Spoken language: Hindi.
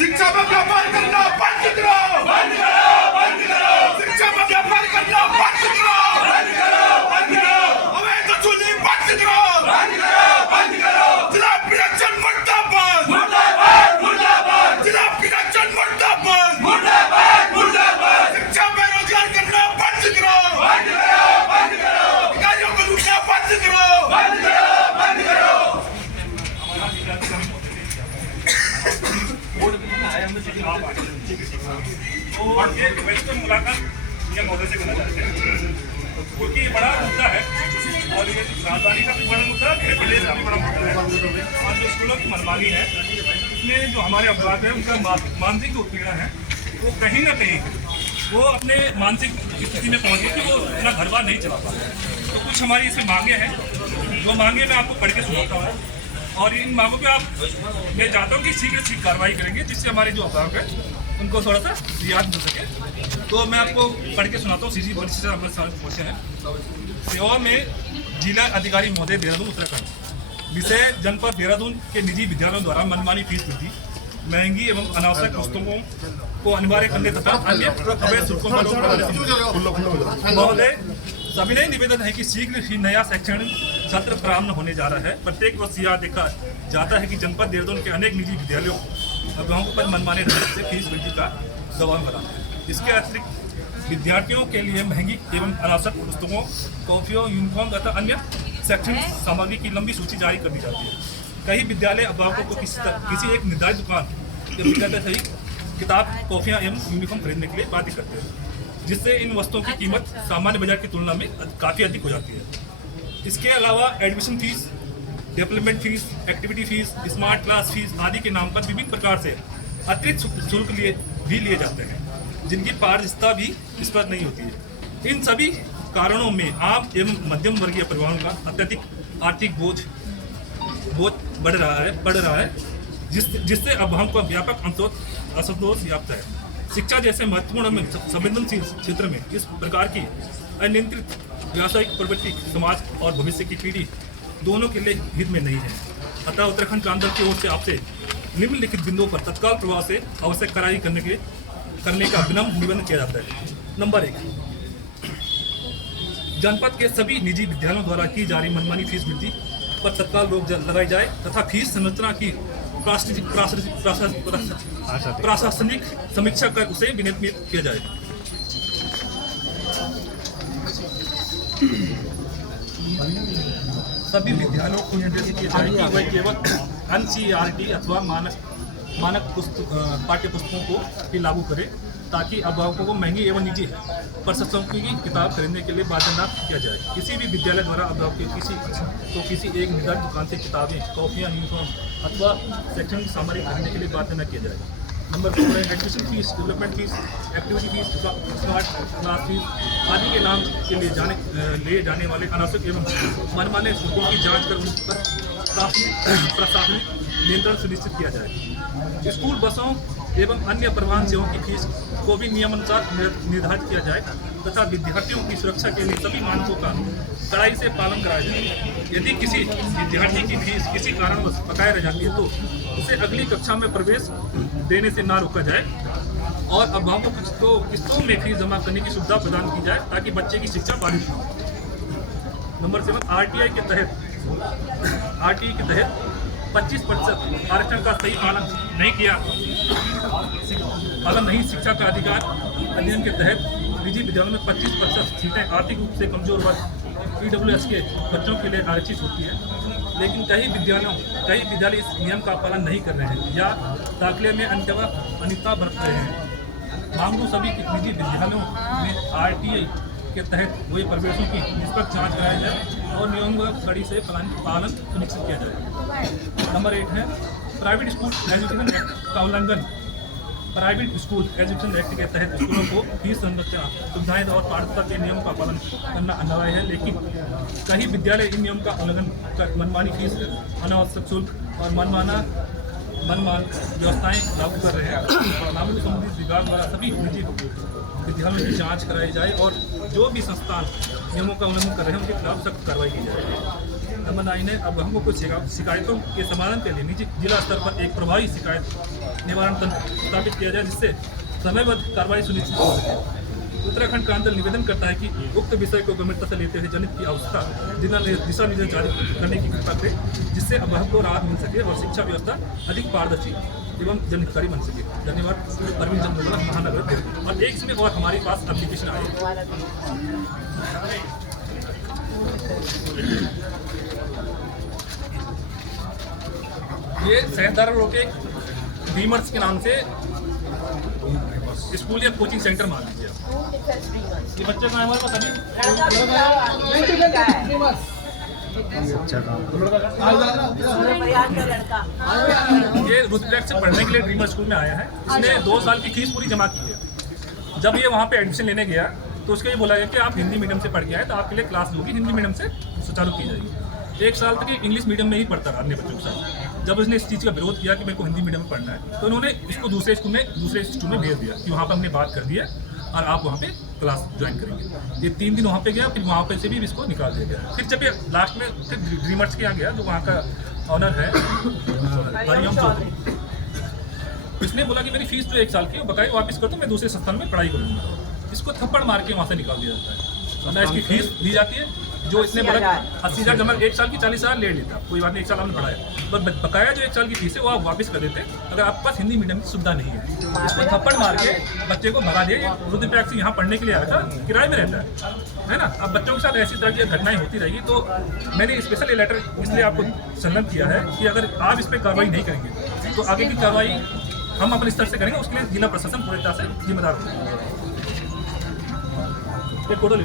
शिक्षा में व्यापार करना बंद करो, बंद करो, बंद करो। शिक्षा में व्यापार करना बंद करो, बंद करो, बंद करो। अवैध वसूली बंद करो, बंद करो, बंद करो। जिला प्रशासन मुर्दाबाद, मुर्दाबाद, मुर्दाबाद। जिला प्रशासन मुर्दाबाद, मुर्दाबाद, मुर्दाबाद। शिक्षा में रोजगार करना बंद करो, बंद करो, बंद करो। अधिकारियों को लूटना बंद करो, बंद करो, बंद करो। और ये वैसे मुलाकात ये महोदय से करना चाहते हैं क्योंकि ये बड़ा मुद्दा है और ये राजधानी का भी बड़ा मुद्दा है, प्रदेश का भी बड़ा मुद्दा है। और जो स्कूलों की मनमानी है इसमें जो हमारे अभिभावक हैं उनका मानसिक जो उत्पीड़न है वो कहीं ना कहीं वो अपने मानसिक स्थिति में पहुँच गए कि वो अपना घर बार नहीं चला पा रहे। तो कुछ हमारी इसमें मांगे हैं, जो मांगे मैं आपको पढ़ के सुनाता हूँ और इन मांगों पे आप मैं चाहता हूँ कि शीघ्र शीघ्र कार्रवाई करेंगे जिससे हमारे जो अभिभावक है उनको थोड़ा सा रियायत मिल सके। तो मैं आपको पढ़ के सुनाता हूँ। सीजी पुलिस से हमारे सामने पहुँचे हैं। सेवा में जिला अधिकारी महोदय देहरादून उत्तराखंड। विषय जनपद देहरादून के निजी विद्यालयों द्वारा मनमानी फीस वृद्धि, महंगी एवं अनावश्यक पुस्तकों को अनिवार्य करने तथा अन्य अवैध शुल्कों पर रोक लगाने। महोदय सविनय निवेदन है कि शीघ्र ही नया शैक्षणिक सत्र प्रारंभ होने जा रहा है। प्रत्येक वर्ष यह देखा जाता है कि जनपद देहरादून के अनेक निजी विद्यालयों अभिभावकों पर मनमाने ढंग से फीस वृद्धि का दबाव बना है। इसके अतिरिक्त विद्यार्थियों के लिए महंगी एवं अनावश्यक पुस्तकों, कॉपियों, यूनिफॉर्म तथा अन्य शैक्षणिक सामग्री की लंबी सूची जारी कर दी जाती है। कई विद्यालय अभिभावकों को किसी एक निर्धारित दुकान या विद्यालय से ही किताब, कॉपियाँ एवं यूनिफॉर्म खरीदने के लिए बाध्य करते हैं, जिससे इन वस्तुओं की कीमत सामान्य बाजार की तुलना में काफ़ी अधिक हो जाती है। इसके अलावा admission fees, development fees, activity fees, smart class fees आदि के नाम पर विभिन्न प्रकार से अतिरिक्त शुल्क लिए जाते हैं, जिनकी पारदर्शिता भी स्पष्ट नहीं होती है। इन सभी कारणों में आम एवं मध्यम वर्गीय परिवारों का अत्यधिक आर्थिक बोझ बढ़ रहा है जिससे अभिभावकों का व्यापक असंतोष व्याप्त है। शिक्षा जैसे महत्वपूर्ण में संवेदनशील क्षेत्र में इस प्रकार की अनियंत्रित व्यावसायिक प्रवृत्ति समाज और भविष्य की पीढ़ी दोनों के लिए हित में नहीं है। अतः उत्तराखंड क्रांति दल की ओर से आपसे निम्नलिखित बिंदुओं पर तत्काल प्रभाव से आवश्यक कार्रवाई करने का विनम्र निवेदन किया जाता है। नंबर 1, जनपद के सभी निजी विद्यालयों द्वारा की जा रही मनमानी फीस वृद्धि पर तत्काल रोक लगाई जाए तथा फीस संरचना की प्रशासनिक समीक्षा कर उसे विनियमित किया जाए। सभी विद्यालयों को निर्देश किया जाए कि वह केवल NCERT अथवा मानक पाठ्य पुस्तकों को ही लागू करें, ताकि अभिभावकों को महंगी एवं निजी प्रशंसकों की किताब खरीदने के लिए बाध्य न किया जाए। किसी भी विद्यालय द्वारा अभिभावक किसी एक निर्धारित दुकान से किताबें, कॉपियाँ, यूनिफॉर्म अथवा शैक्षणिक सामग्री खरीदने के लिए बाध्य न किया जाए। नंबर 4 है admission fees, development fees, activity fees, smart class fees आदि के नाम के लिए जाने वाले अनावश्यक एवं मनमाने शुल्कों की जांच कर उन पर प्रशासनिक नियंत्रण सुनिश्चित किया जाए। स्कूल बसों एवं अन्य परिवहन सेवाओं की फीस को भी नियमानुसार निर्धारित किया जाए तथा विद्यार्थियों की सुरक्षा के लिए सभी मानकों का कड़ाई से पालन कराया जाए। यदि किसी विद्यार्थी की फीस किसी कारणवश बकाया रह जाती है तो उसे अगली कक्षा में प्रवेश देने से ना रोका जाए और अभिभावकों को किस्तों में फीस जमा करने की सुविधा प्रदान की जाए ताकि बच्चे की शिक्षा बाधित हो। नंबर 7, RTI के तहत 25% आरक्षण का सही पालन नहीं शिक्षा का अधिकार अधिनियम के तहत निजी विद्यालयों में 25% सीटें आर्थिक रूप से कमजोर वर्ग PWS के बच्चों के लिए आरक्षित होती है, लेकिन कई विद्यालय इस नियम का पालन नहीं कर रहे हैं या दाखिले में अनियमितता बरत रहे हैं। मांगू सभी निजी विद्यालयों में RTI के तहत हुए प्रवेशों की निष्पक्ष जांच कराई जाए और नियमों का कड़ी से पालन सुनिश्चित किया जाए। नंबर 8 है प्राइवेट स्कूल एजुकेशन एक्ट का उल्लंघन। प्राइवेट स्कूल एजुकेशन एक्ट के तहत स्कूलों को फीस संरचना, सुविधाएं और पारदर्शिता के नियम का पालन करना अनिवार्य है, लेकिन कई विद्यालय इन नियम का उल्लंघन कर मनमानी फीस, अनावश्यक शुल्क और मनमान व्यवस्थाएं लागू कर रहे हैं। मामले से संबंधित विभाग द्वारा सभी निजी विद्यालयों की जांच कराई जाए और जो भी संस्थान नियमों का उल्लंघन कर रहे हैं उनके खिलाफ सख्त कार्रवाई की जाए। नंबर 9 है अभिभावकों को शिकायतों के समाधान के लिए निजी जिला स्तर पर एक प्रभावी शिकायत निवारण तंत्र स्थापित किया जाए जिससे समयबद्ध कार्रवाई सुनिश्चित हो सके। उत्तराखंड क्रांति दल निवेदन करता है कि उक्त विषय को गंभीरता से लेते हुए जनित की अवस्था दिशा निर्देश जारी करने की कृपा करें जिससे अभिभावक को राहत मिल सके और शिक्षा व्यवस्था अधिक पारदर्शी एवं जनहितकारी बन सके। धन्यवाद। अरविंद चंद्र मुगला, महानगर दिल्ली। और एक इसमें और हमारे पास एप्लीकेशन आई ये सहदारा रोड के ड्रीमर्स के नाम से स्कूल या कोचिंग सेंटर मान लीजिए आप। ये बच्चे कहाँ हमारे पास ये रुद्रप्रयाग से पढ़ने के लिए ड्रीमर स्कूल में आया है। इसने 2 साल की फीस पूरी जमा की है। जब ये वहाँ पे एडमिशन लेने गया तो उसको ये बोला गया कि आप हिंदी मीडियम से पढ़ के आए तो आपके लिए क्लास होगी हिंदी मीडियम से सुचारू की जाएगी। 1 साल तक इंग्लिश मीडियम में ही पढ़ता रहा अपने बच्चों के साथ। जब उसने इस चीज़ का विरोध किया कि मेरे को हिंदी मीडियम में पढ़ना है तो उन्होंने इसको दूसरे स्कूल में भेज दिया कि वहाँ पर हमने बात कर दी है और आप वहाँ पे क्लास ज्वाइन करेंगे। ये 3 दिन वहाँ पे गया, फिर वहाँ पे से भी इसको निकाल दिया गया। फिर जब ये लास्ट में फिर ड्रीमर्स के यहाँ गया जो वहाँ का ऑनर है हरिओम चौधरी, इसने बोला कि मेरी फीस जो 1 साल की बकाई वापस कर दो, मैं दूसरे संस्थान में पढ़ाई करूँगा। इसको थप्पड़ मार के वहाँ से निकाल दिया जाता है। ना इसकी फीस दी जाती है जो इसने बोला 80,000 जमा 1 साल की 40,000 ले लेता, कोई बात नहीं, 1 साल हमने पढ़ाया, पर बकाया जो 1 साल की फीस है वो आप वापस कर देते अगर आपके पास हिंदी मीडियम की सुविधा नहीं है। इसको थप्पड़ मार के बच्चे को भगा दिया। रुद्रप्रयाग से यहाँ पढ़ने के लिए आया था, किराए में रहता है ना। अब बच्चों के साथ ऐसी तरह की घटनाएं होती रहेगी तो मैंने स्पेशल लेटर इसलिए आपको संलग्न किया है कि अगर आप इस पर कार्रवाई नहीं करेंगे तो आगे की कार्रवाई हम अपने स्तर से करेंगे। उसके लिए जिला प्रशासन पूरी तरह से जिम्मेदार होगा। फोटो ले